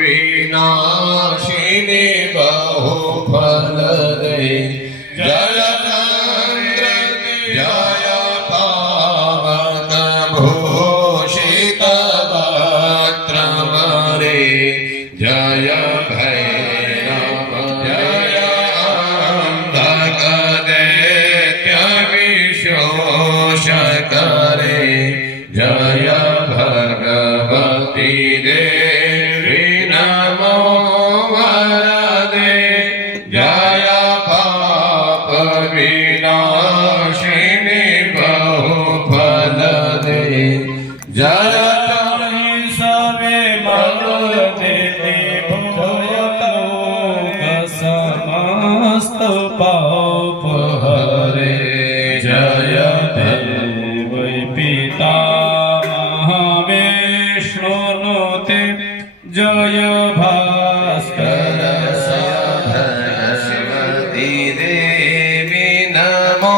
विनाशिनी बहुफलदे जय चंद्र जय पावन भूषित वक्त्रमरे जय भैरव जय अंधक दैत्य विशोषकरे जय भगवती देवी नमो वरदे जय पाप विनाशिनी बहुफलदे जय सवे मलते समस्त पाप हरे जय देव पिता महाविष्णुनुते जय भास्कर सरस्वती देवी नमो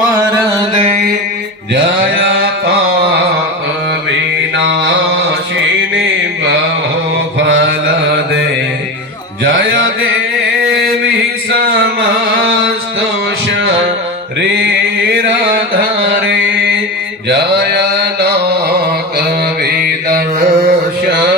वरदे जय पाप विनाशिनी बहुफलदे जय देवी समस्त शरीरधरे जय लोक विदर्शन